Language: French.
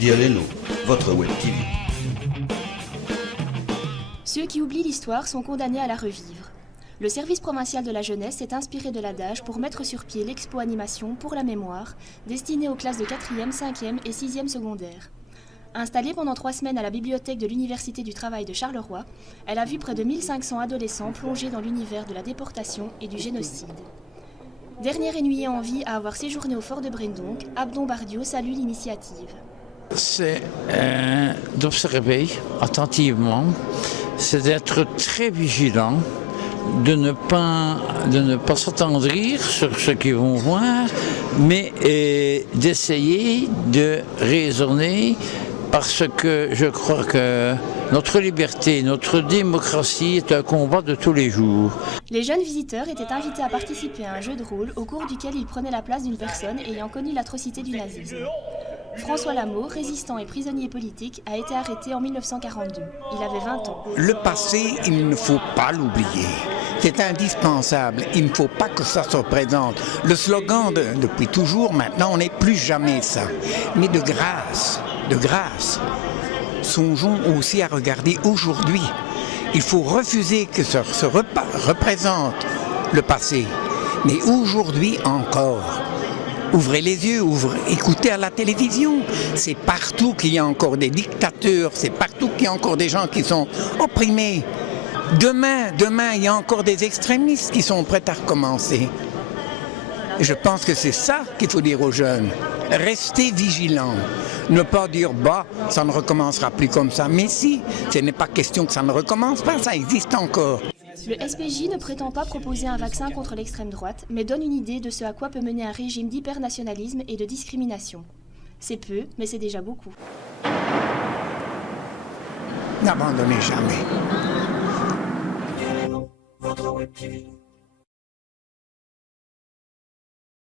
Dialelo, votre web TV. Ceux qui oublient l'histoire sont condamnés à la revivre. Le service provincial de la jeunesse s'est inspiré de l'adage pour mettre sur pied l'expo animation pour la mémoire, destinée aux classes de 4e, 5e et 6e secondaire. Installée pendant 3 semaines à la bibliothèque de l'Université du Travail de Charleroi, elle a vu près de 1500 adolescents plongés dans l'univers de la déportation et du génocide. Dernier ennuyé en vie à avoir séjourné au fort de Brendonck, Abdon Bardio salue l'initiative. C'est d'observer attentivement, c'est d'être très vigilant, de ne pas s'attendrir sur ce qu'ils vont voir, mais d'essayer de raisonner, parce que je crois que notre liberté, notre démocratie est un combat de tous les jours. Les jeunes visiteurs étaient invités à participer à un jeu de rôle au cours duquel ils prenaient la place d'une personne ayant connu l'atrocité du nazisme. François Lameau, résistant et prisonnier politique, a été arrêté en 1942. Il avait 20 ans. Le passé, il ne faut pas l'oublier. C'est indispensable. Il ne faut pas que ça se représente. Le slogan depuis toujours, maintenant, on n'est plus jamais ça. Mais de grâce, songeons aussi à regarder aujourd'hui. Il faut refuser que ça se représente le passé. Mais aujourd'hui encore, ouvrez les yeux, écoutez à la télévision. C'est partout qu'il y a encore des dictateurs, c'est partout qu'il y a encore des gens qui sont opprimés. Demain, il y a encore des extrémistes qui sont prêts à recommencer. Et je pense que c'est ça qu'il faut dire aux jeunes. Restez vigilants. Ne pas dire, ça ne recommencera plus comme ça. Mais si, ce n'est pas question que ça ne recommence pas, ça existe encore. Le SPJ ne prétend pas proposer un vaccin contre l'extrême droite, mais donne une idée de ce à quoi peut mener un régime d'hypernationalisme et de discrimination. C'est peu, mais c'est déjà beaucoup. N'abandonnez jamais. Votre web TV.